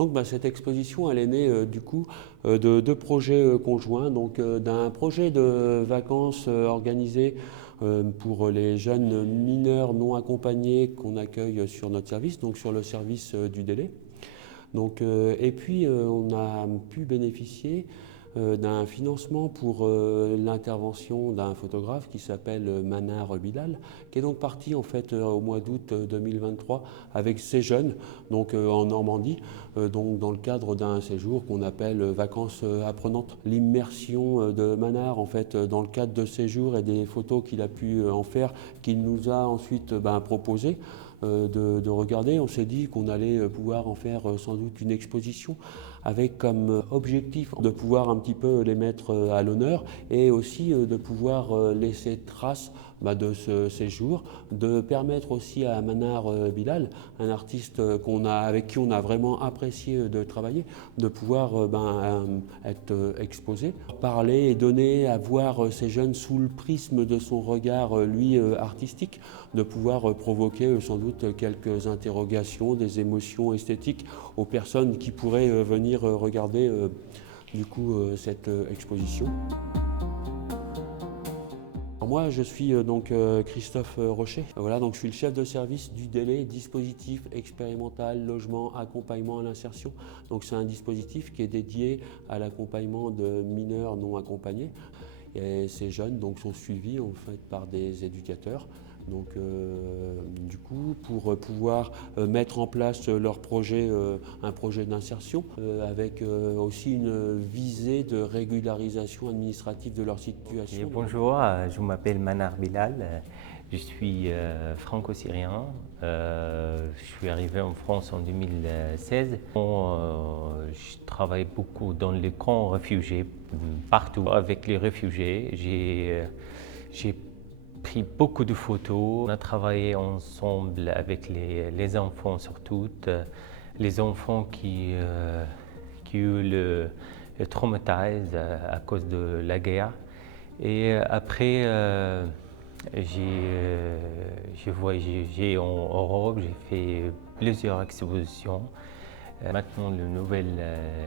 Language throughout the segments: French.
Donc cette exposition, elle est née du coup de deux projets conjoints, donc d'un projet de vacances organisé pour les jeunes mineurs non accompagnés qu'on accueille sur notre service, donc sur le service du délai. Donc, et puis on a pu bénéficier d'un financement pour l'intervention d'un photographe qui s'appelle Manar Bilal, qui est donc parti en fait au mois d'août 2023 avec ses jeunes, donc en Normandie, donc dans le cadre d'un séjour qu'on appelle vacances apprenantes. L'immersion de Manar en fait dans le cadre de séjours et des photos qu'il a pu en faire, qu'il nous a ensuite proposé. De regarder, on s'est dit qu'on allait pouvoir en faire sans doute une exposition avec comme objectif de pouvoir un petit peu les mettre à l'honneur et aussi de pouvoir laisser trace de ce séjour, de permettre aussi à Manar Bilal, un artiste avec qui on a vraiment apprécié de travailler, de pouvoir être exposé, parler et donner à voir ces jeunes sous le prisme de son regard, lui, artistique, de pouvoir provoquer sans doute quelques interrogations, des émotions esthétiques aux personnes qui pourraient venir regarder du coup cette exposition. Moi, je suis donc Christophe Rocher. Voilà, donc je suis le chef de service du délai dispositif expérimental logement accompagnement à l'insertion. Donc c'est un dispositif qui est dédié à l'accompagnement de mineurs non accompagnés. Et ces jeunes donc sont suivis en fait par des éducateurs. Donc du coup pour pouvoir mettre en place leur projet, un projet d'insertion avec aussi une visée de régularisation administrative de leur situation. Bonjour, je m'appelle Manar Bilal, je suis franco-syrien, je suis arrivé en France en 2016. Je travaille beaucoup dans les camps réfugiés, partout avec les réfugiés. J'ai pris beaucoup de photos, on a travaillé ensemble avec les enfants surtout, les enfants qui ont eu le traumatisme à cause de la guerre. Et après, j'ai voyagé en Europe, j'ai fait plusieurs expositions. Maintenant, la nouvelle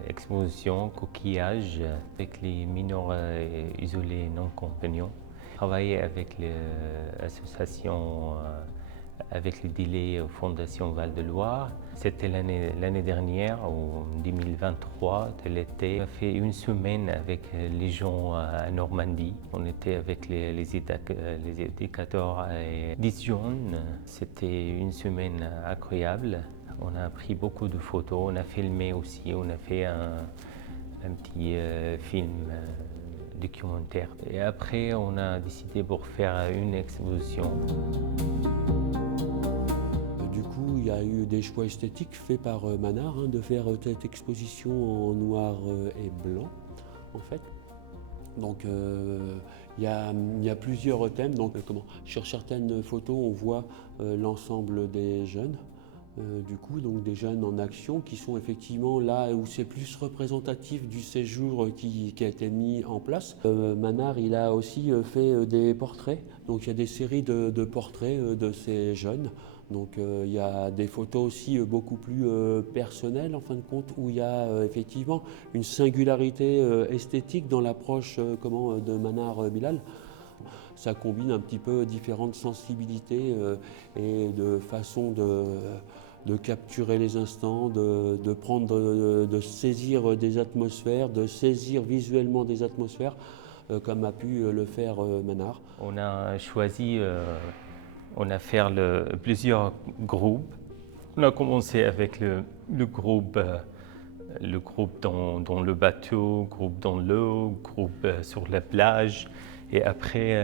exposition, coquillage, avec les mineurs isolés non compagnons. Travailler avec l'association, avec le délai Fondation Val-de-Loire. C'était l'année dernière, en 2023, de l'été. On a fait une semaine avec les gens à Normandie. On était avec les éducateurs et 10 jeunes. C'était une semaine incroyable. On a pris beaucoup de photos, on a filmé aussi, on a fait un petit film documentaire. Et après, on a décidé pour faire une exposition. Du coup, il y a eu des choix esthétiques faits par Manar de faire cette exposition en noir et blanc, en fait. Donc, il y a plusieurs thèmes. Donc, sur certaines photos, on voit l'ensemble des jeunes. Du coup, donc des jeunes en action qui sont effectivement là où c'est plus représentatif du séjour qui a été mis en place. Manar, il a aussi fait des portraits, donc il y a des séries de portraits de ces jeunes. Donc il y a des photos aussi beaucoup plus personnelles en fin de compte, où il y a effectivement une singularité esthétique dans l'approche de Manar Bilal. Ça combine un petit peu différentes sensibilités et de façons de capturer les instants, de saisir des atmosphères, de saisir visuellement des atmosphères, comme a pu le faire Manar. On a choisi, on a fait plusieurs groupes. On a commencé avec le groupe dans le bateau, groupe dans l'eau, groupe sur la plage. Et après,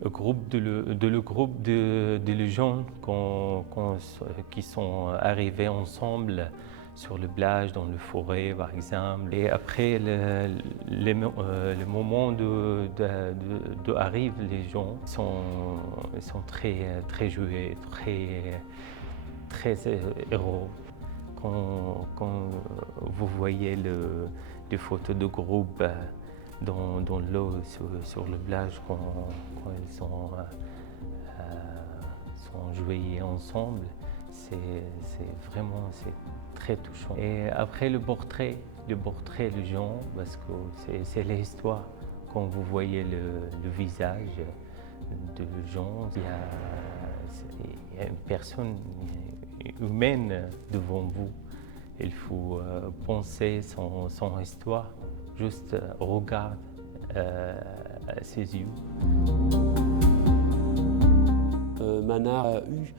le groupe de gens qui sont arrivés ensemble sur le plage, dans la forêt par exemple. Et après, le moment de arrive, les gens sont très joués, très héros. Quand vous voyez les photos de groupe dans l'eau sur le plage, quand ils sont joués ensemble, c'est vraiment très touchant. Et après le portrait de Jean, parce que c'est l'histoire. Quand vous voyez le visage de Jean, il y a une personne humaine devant vous. Il faut penser son histoire, juste regarde ses yeux. Manard a eu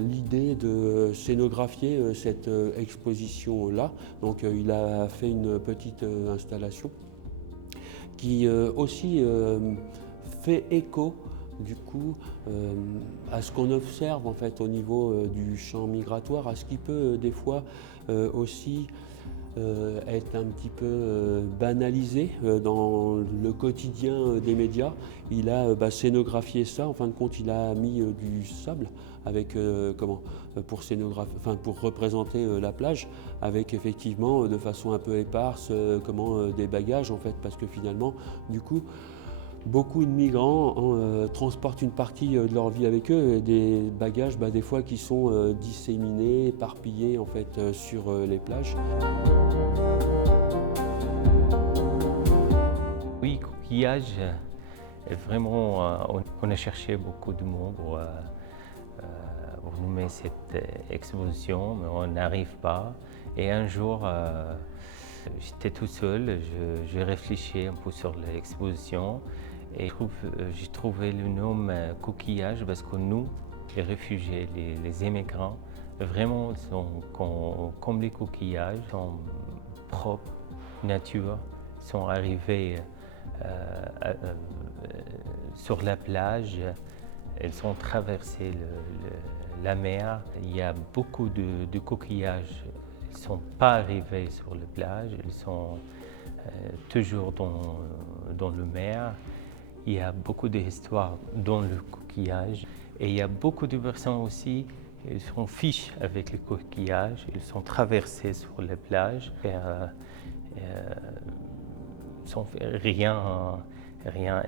l'idée de scénographier cette exposition-là. Donc il a fait une petite installation qui aussi fait écho du coup à ce qu'on observe en fait au niveau du champ migratoire, à ce qui peut des fois aussi être un petit peu banalisé dans le quotidien des médias. Il a scénographié ça, en fin de compte il a mis du sable avec pour représenter la plage, avec effectivement de façon un peu éparse des bagages en fait, parce que finalement du coup beaucoup de migrants transportent une partie de leur vie avec eux, et des bagages des fois qui sont disséminés, éparpillés en fait sur les plages. Oui, coquillage, vraiment, on a cherché beaucoup de mots pour nommer cette exposition, mais on n'arrive pas. Et un jour, j'étais tout seul, je réfléchis un peu sur l'exposition et j'ai trouvé le nom coquillage parce que nous, les réfugiés, les immigrants, vraiment sont comme les coquillages, sont propres, nature, sont arrivés sur la plage, elles ont traversé la mer. Il y a beaucoup de coquillages. Ils ne sont pas arrivés sur la plage, ils sont toujours dans le mer. Il y a beaucoup d'histoires dans le coquillage. Et il y a beaucoup de personnes aussi, ils sont fiches avec les coquillages, ils sont traversés sur la plage. Sans faire rien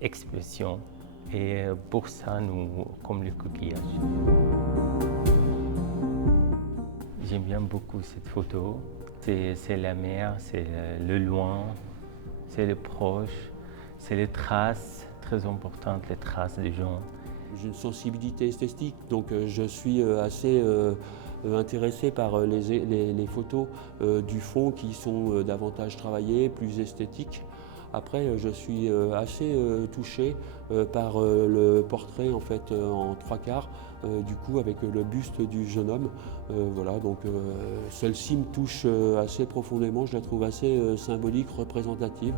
expression. Et pour ça, nous, comme le coquillage. J'aime bien beaucoup cette photo. C'est la mer, c'est le loin, c'est le proche, c'est les traces, très importantes, les traces des gens. J'ai une sensibilité esthétique, donc je suis assez intéressé par les photos du fond qui sont davantage travaillées, plus esthétiques. Après, je suis assez touché par le portrait en fait en 3/4, du coup avec le buste du jeune homme. Voilà, donc celle-ci me touche assez profondément, je la trouve assez symbolique, représentative.